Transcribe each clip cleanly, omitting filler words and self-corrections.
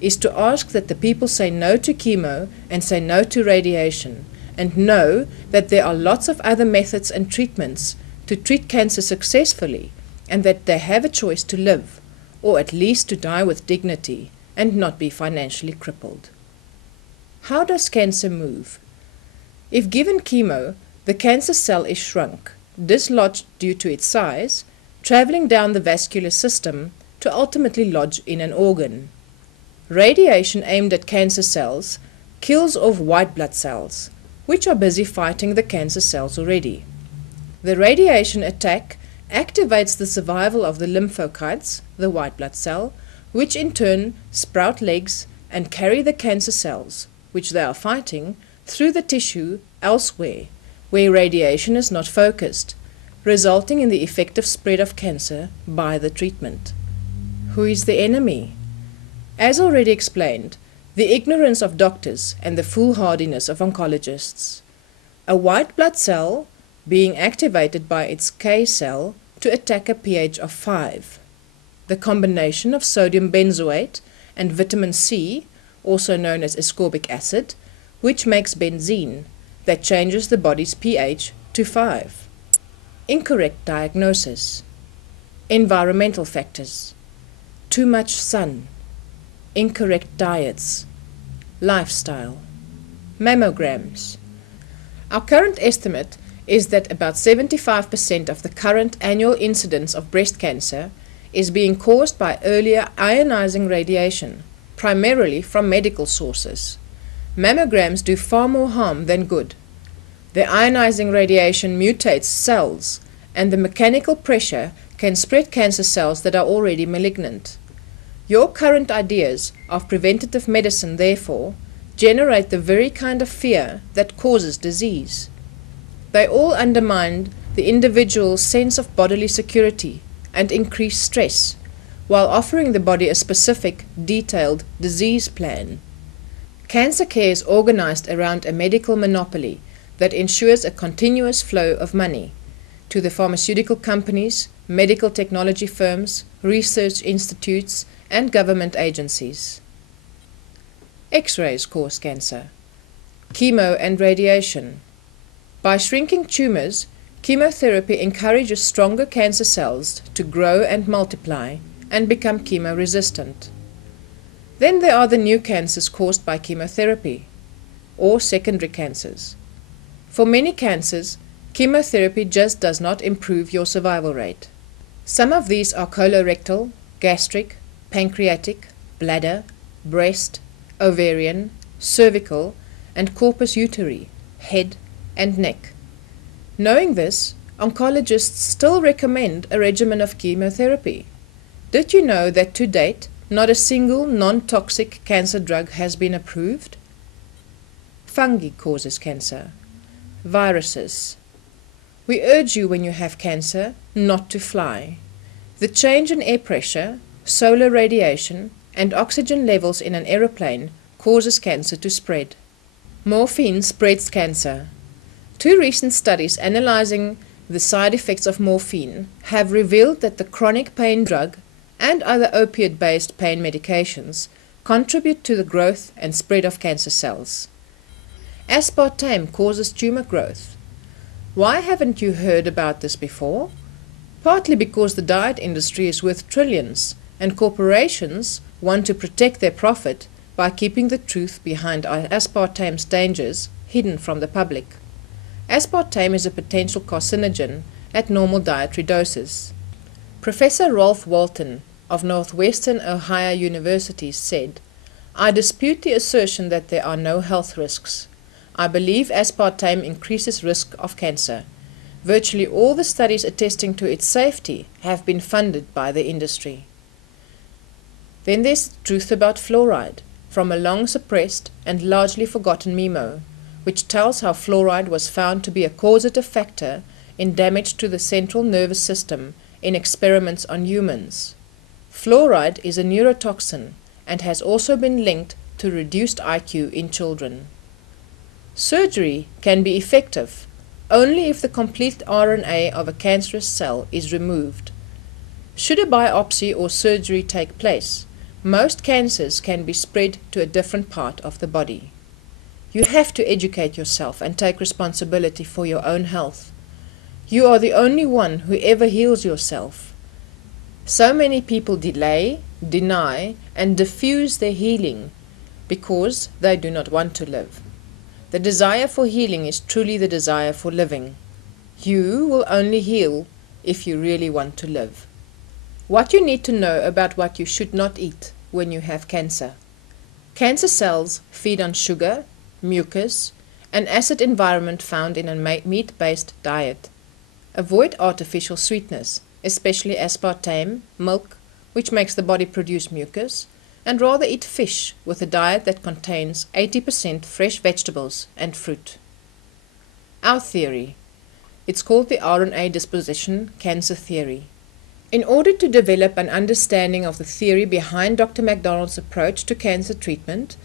is to ask that the people say no to chemo and say no to radiation, and know that there are lots of other methods and treatments to treat cancer successfully, and that they have a choice to live, or at least to die with dignity, and not be financially crippled. How does cancer move? If given chemo, the cancer cell is shrunk, dislodged due to its size, traveling down the vascular system to ultimately lodge in an organ. Radiation aimed at cancer cells kills off white blood cells, which are busy fighting the cancer cells already. The radiation attack activates the survival of the lymphocytes, the white blood cell, which in turn sprout legs and carry the cancer cells, which they are fighting, through the tissue elsewhere, where radiation is not focused, resulting in the effective spread of cancer by the treatment. Who is the enemy? As already explained, the ignorance of doctors and the foolhardiness of oncologists. A white blood cell being activated by its K cell to attack a pH of 5. The combination of sodium benzoate and vitamin C, also known as ascorbic acid, which makes benzene, that changes the body's pH to 5. Incorrect diagnosis. Environmental factors. Too much sun. Incorrect diets. Lifestyle. Mammograms. Our current estimate is that about 75% of the current annual incidence of breast cancer is being caused by earlier ionizing radiation, primarily from medical sources. Mammograms do far more harm than good. The ionizing radiation mutates cells, and the mechanical pressure can spread cancer cells that are already malignant. Your current ideas of preventative medicine, therefore, generate the very kind of fear that causes disease. They all undermine the individual's sense of bodily security and increase stress, while offering the body a specific, detailed disease plan. Cancer care is organized around a medical monopoly that ensures a continuous flow of money to the pharmaceutical companies, medical technology firms, research institutes, and government agencies. X-rays cause cancer. Chemo and radiation. By shrinking tumors, chemotherapy encourages stronger cancer cells to grow and multiply and become chemo-resistant. Then there are the new cancers caused by chemotherapy, or secondary cancers. For many cancers, chemotherapy just does not improve your survival rate. Some of these are colorectal, gastric, pancreatic, bladder, breast, ovarian, cervical, and corpus uteri, head, and neck. Knowing this, oncologists still recommend a regimen of chemotherapy. Did you know that to date, not a single non-toxic cancer drug has been approved? Fungi causes cancer. Viruses. We urge you when you have cancer not to fly. The change in air pressure, solar radiation, and oxygen levels in an aeroplane causes cancer to spread. Morphine spreads cancer. 2 recent studies analyzing the side effects of morphine have revealed that the chronic pain drug and other opiate-based pain medications contribute to the growth and spread of cancer cells. Aspartame causes tumor growth. Why haven't you heard about this before? Partly because the diet industry is worth trillions, and corporations want to protect their profit by keeping the truth behind aspartame's dangers hidden from the public. Aspartame is a potential carcinogen at normal dietary doses. Professor Rolf Walton of Northwestern Ohio University said, "I dispute the assertion that there are no health risks. I believe aspartame increases risk of cancer. Virtually all the studies attesting to its safety have been funded by the industry." Then there's the truth about fluoride, from a long suppressed and largely forgotten memo, which tells how fluoride was found to be a causative factor in damage to the central nervous system in experiments on humans. Fluoride is a neurotoxin and has also been linked to reduced IQ in children. Surgery can be effective only if the complete RNA of a cancerous cell is removed. Should a biopsy or surgery take place, most cancers can be spread to a different part of the body. You have to educate yourself and take responsibility for your own health. You are the only one who ever heals yourself. So many people delay, deny, and diffuse their healing because they do not want to live. The desire for healing is truly the desire for living. You will only heal if you really want to live. What you need to know about what you should not eat when you have cancer. Cancer cells feed on sugar, mucus, and acid environment found in a meat-based diet. Avoid artificial sweetness, especially aspartame, milk, which makes the body produce mucus, and rather eat fish with a diet that contains 80% fresh vegetables and fruit. Our theory. It's called the RNA disposition cancer theory. In order to develop an understanding of the theory behind Dr. MacDonald's approach to cancer treatment,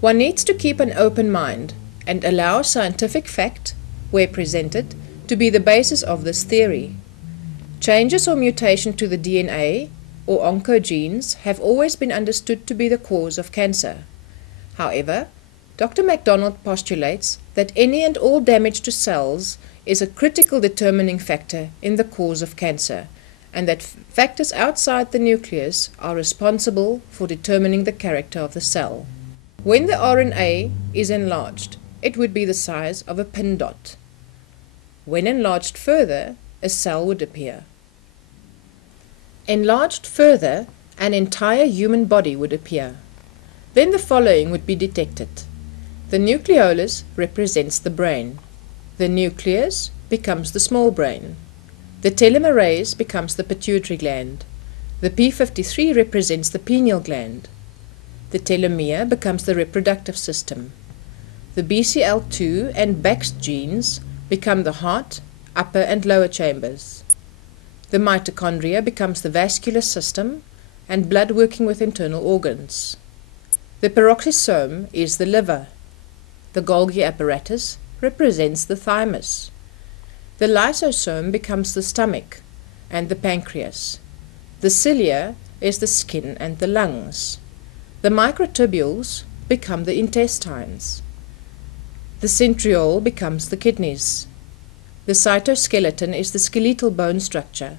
one needs to keep an open mind and allow scientific fact, where presented, to be the basis of this theory. Changes or mutation to the DNA or oncogenes have always been understood to be the cause of cancer. However, Dr. MacDonald postulates that any and all damage to cells is a critical determining factor in the cause of cancer, and that factors outside the nucleus are responsible for determining the character of the cell. When the RNA is enlarged, it would be the size of a pin dot. When enlarged further, a cell would appear. Enlarged further, an entire human body would appear. Then the following would be detected. The nucleolus represents the brain. The nucleus becomes the small brain. The telomerase becomes the pituitary gland. The p53 represents the pineal gland. The telomere becomes the reproductive system. The BCL2 and Bax genes become the heart, upper and lower chambers. The mitochondria becomes the vascular system and blood working with internal organs. The peroxisome is the liver. The Golgi apparatus represents the thymus. The lysosome becomes the stomach and the pancreas. The cilia is the skin and the lungs. The microtubules become the intestines. The centriole becomes the kidneys. The cytoskeleton is the skeletal bone structure.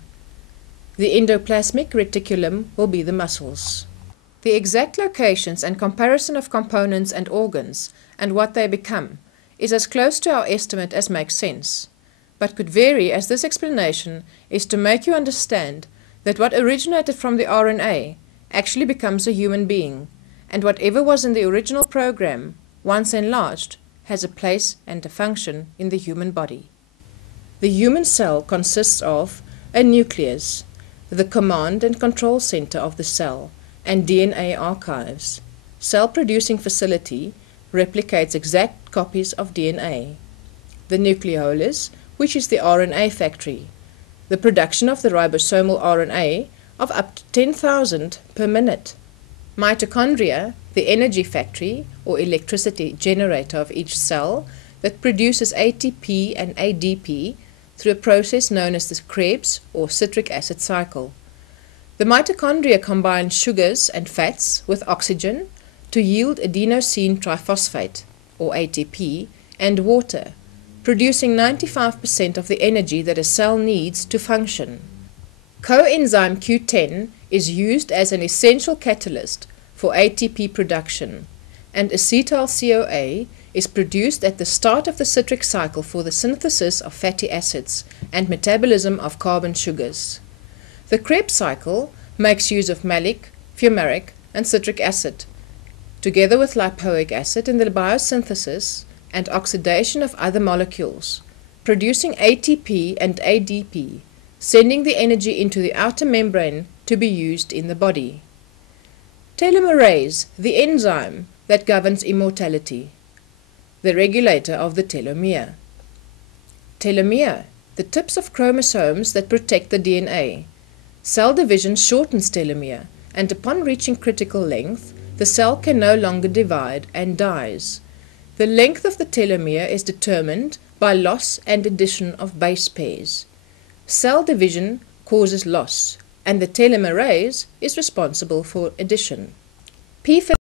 The endoplasmic reticulum will be the muscles. The exact locations and comparison of components and organs and what they become is as close to our estimate as makes sense, but could vary, as this explanation is to make you understand that what originated from the RNA actually becomes a human being, and whatever was in the original program, once enlarged, has a place and a function in the human body. The human cell consists of a nucleus, the command and control center of the cell, and DNA archives. Cell-producing facility replicates exact copies of DNA. The nucleolus, which is the RNA factory, the production of the ribosomal RNA of up to 10,000 per minute. Mitochondria, the energy factory or electricity generator of each cell that produces ATP and ADP through a process known as the Krebs or citric acid cycle. The mitochondria combine sugars and fats with oxygen to yield adenosine triphosphate or ATP and water, producing 95% of the energy that a cell needs to function. Coenzyme Q10 is used as an essential catalyst for ATP production, and acetyl-CoA is produced at the start of the citric cycle for the synthesis of fatty acids and metabolism of carbon sugars. The Krebs cycle makes use of malic, fumaric, and citric acid, together with lipoic acid in the biosynthesis and oxidation of other molecules, producing ATP and ADP, sending the energy into the outer membrane to be used in the body. Telomerase, the enzyme that governs immortality, the regulator of the telomere. Telomere, the tips of chromosomes that protect the DNA. Cell division shortens telomere, and upon reaching critical length, the cell can no longer divide and dies. The length of the telomere is determined by loss and addition of base pairs. Cell division causes loss, and the telomerase is responsible for addition. P53